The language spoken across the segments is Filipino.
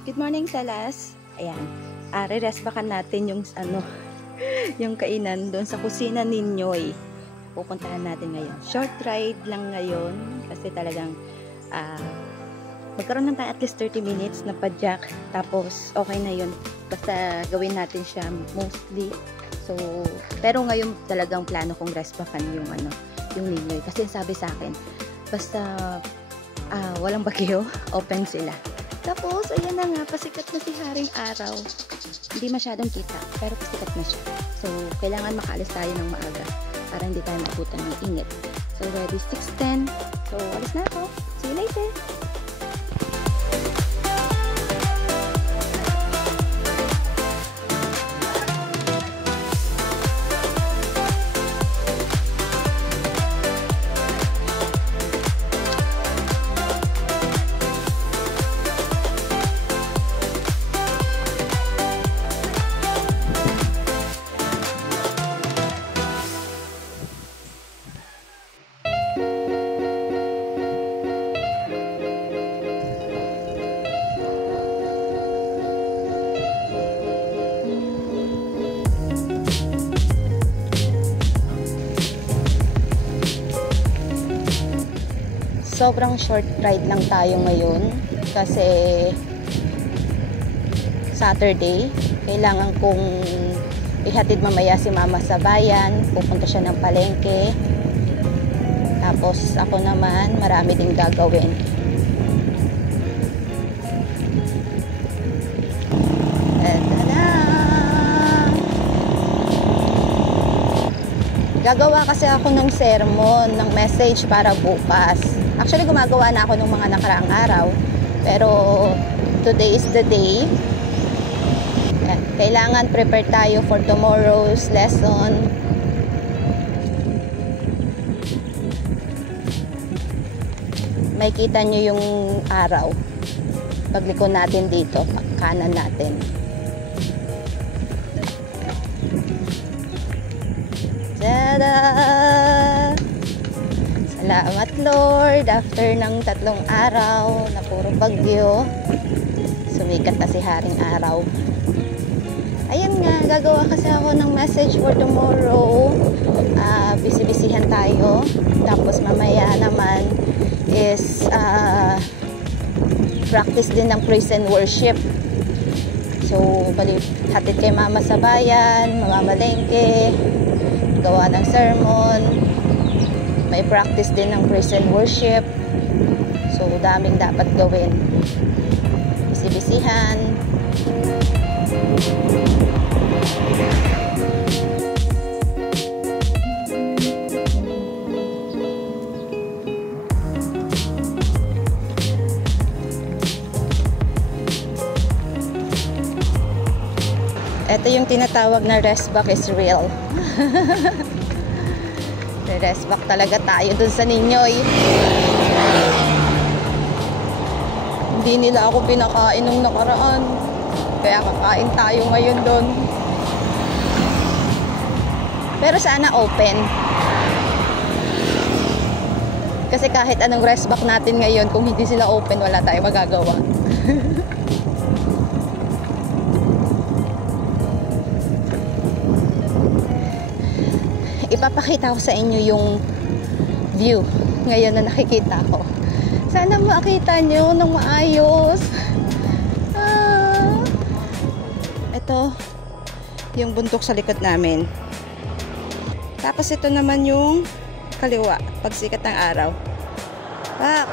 Good morning, Salas. Ayan. Re-resbakan natin yung yung kainan doon sa kusina ni Nyoy. Pupuntahan natin ngayon. Short ride lang ngayon kasi talagang magkaroon lang tayo at least 30 minutes na padyak. Tapos okay na yun. Basta gawin natin siya mostly. So, pero ngayon talagang plano kong resbakan yung yung Nyoy. Kasi sabi sa akin, basta walang bagyo, open sila. Tapos, ayan na nga, pasikat na si Haring Araw. Hindi masyadong kita, pero pasikat na siya. So, kailangan makaalis tayo ng maaga para hindi tayo maabutan ng init. So, ready 6:10. So, alis na ako. See you later! Sobrang short ride lang tayo ngayon kasi Saturday. Kailangan kong ihatid mamaya si mama sa bayan. Pupunta siya ng palengke. Tapos ako naman, marami ding gagawin. Gagawa kasi ako ng sermon, ng message para bukas. Actually, gumagawa na ako ng mga nakaraang araw. Pero, today is the day. Kailangan prepare tayo for tomorrow's lesson. May kita nyo yung araw. Pagliko natin dito, kanan natin. Tada! Salamat Lord, after ng 3 araw na puro bagyo, sumikat na si Haring Araw. Ayun nga, gagawa kasi ako ng message for tomorrow. Bisi-bisihan tayo. Tapos mamaya naman is practice din ng praise and worship. So, hatid kay mama sa bayan, mamamalengke, gawa ng sermon, may practice din ng praise and worship. So, daming dapat gawin. Bisi-bisihan. Ito yung tinatawag na rest back is real. Rest back talaga tayo dun sa Ninoy. Hindi nila ako pinakain nung nakaraan. Kaya kakain tayo ngayon dun. Pero sana open. Kasi kahit anong rest back natin ngayon, kung hindi sila open, wala tayong magagawa. Ipapakita ko sa inyo yung view ngayon na nakikita ko. Sana makita nyo ng maayos. Ito yung bundok sa likod namin. Tapos ito naman yung kaliwa pagsikat ng araw. Pak!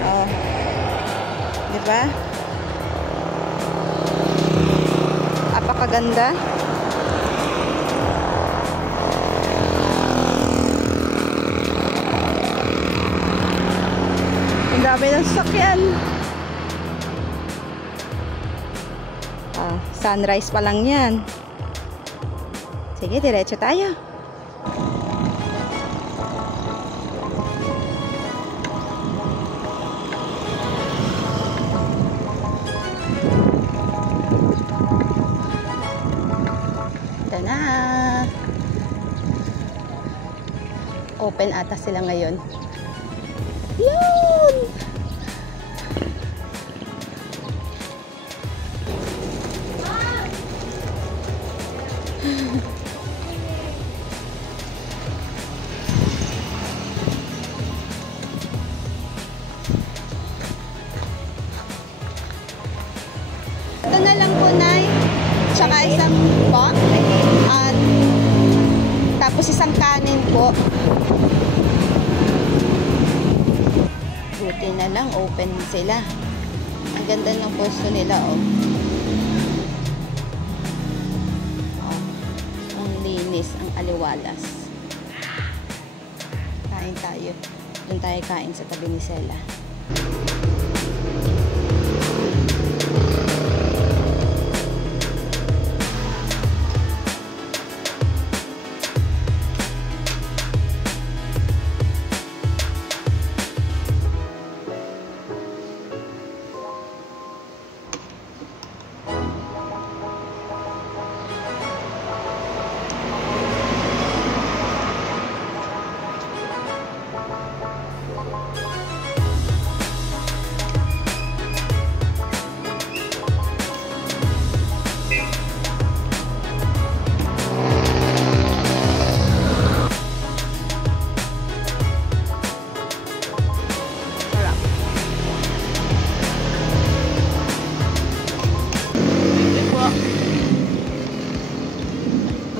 Oh. Diba? Apakaganda. Dami ng sasakyan. Sunrise pa lang yan. Sige, diretso tayo. Ito na. Open ata sila ngayon. Yun! Tsaka isang po. At tapos isang kanin po. Buti na lang, open sila. Ang ganda ng pwesto nila, oh. Ang linis, ang aliwalas. Kain tayo. Doon tayo kain sa tabi ni Sela.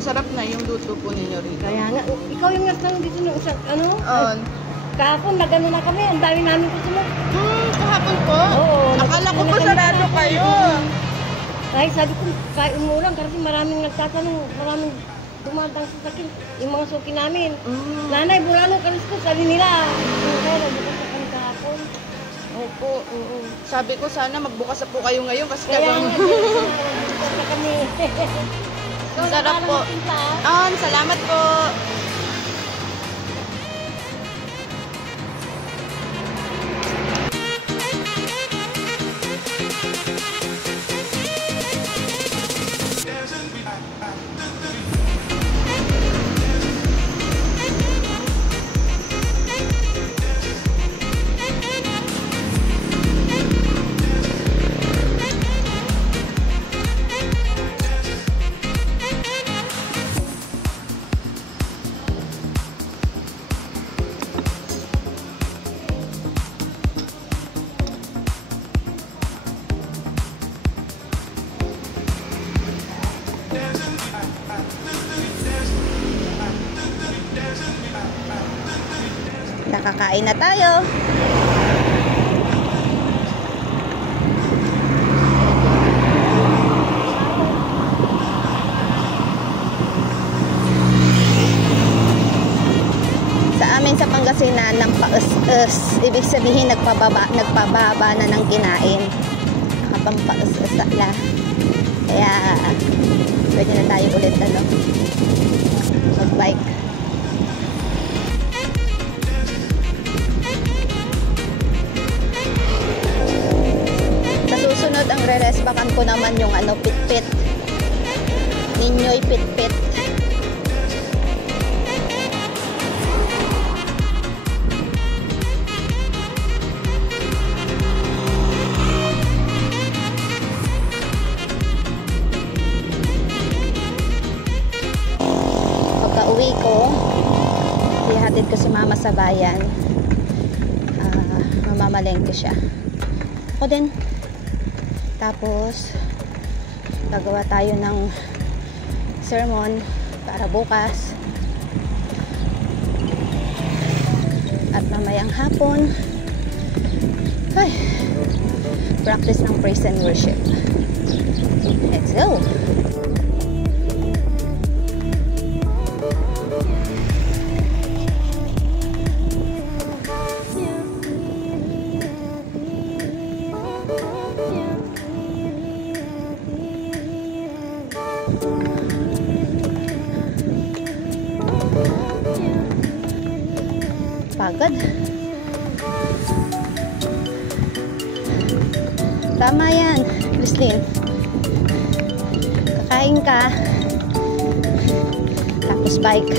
Masarap na yung luto po ninyo rin. Kaya nga, ikaw yung nagtanong dito nung isang, ano? Kahapon, nagano na kami. Ang dami namin susunod. Kahapon po? Oo. Akala ko po sarado kayo. Kahit sabi ko, kahit umulan, kasi maraming nagtatanong, maraming dumadang sa sakin. Yung mga suki namin. Nanay, bulano, kalis ko, sabi nila. Kaya nagbukas na kami kahapon. Opo. Sabi ko sana magbukas na po kayo ngayon kasi Kaya nga, kagawin. nagbukas na kami. Sarap po. Salamat po. Nakakain na tayo. Sa amin sa Pangasinan, ng paus-us, ibig sabihin nagpababa na ng kinain. Nakapampaus-us la. Kaya pwede na tayo ulit mag-bike. Susunod ang re-resbakan ko naman yung pitpit. Ninyoy pitpit. Pagka-uwi ko, ihatid ko si mama sa bayan. Mamamalengke siya. Ako din. Tapos, gagawa tayo ng sermon para bukas. At mamayang hapon, practice ng praise and worship. Let's go! Pagod. Tama yan, Christine. Kakain ka. Tapos bike.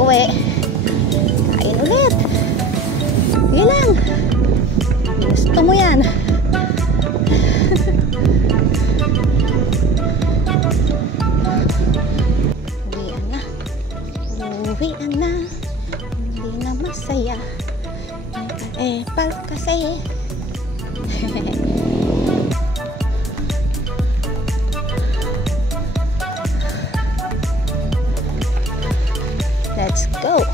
Uwi. Kain ulit. Sige lang. Gusto mo yan. Uwian na. Hindi na masaya. Pal kasi. Let's go!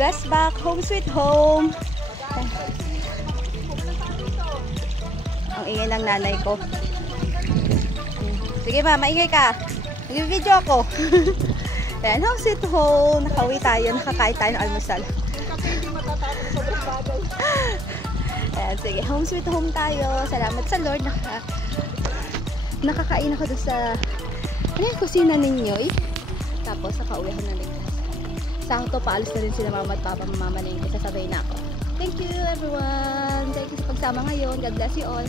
Let's back, home sweet home. Ang ingay ng nanay ko. Sige ma, maingay ka. Nag-video ako. Ayan, home sweet home. Nakauwi tayo, nakakain tayo ng almusal. Ayan, sige, home sweet home tayo. Salamat sa Lord. Nakakain ako doon sa kusina ninyo eh. Tapos nakauwihan na ligtas. Sakto, paalis na rin sila mama at papa, mama na yun. Sasabay na ako. Thank you everyone. Thank you sa pagsama ngayon. God bless you all.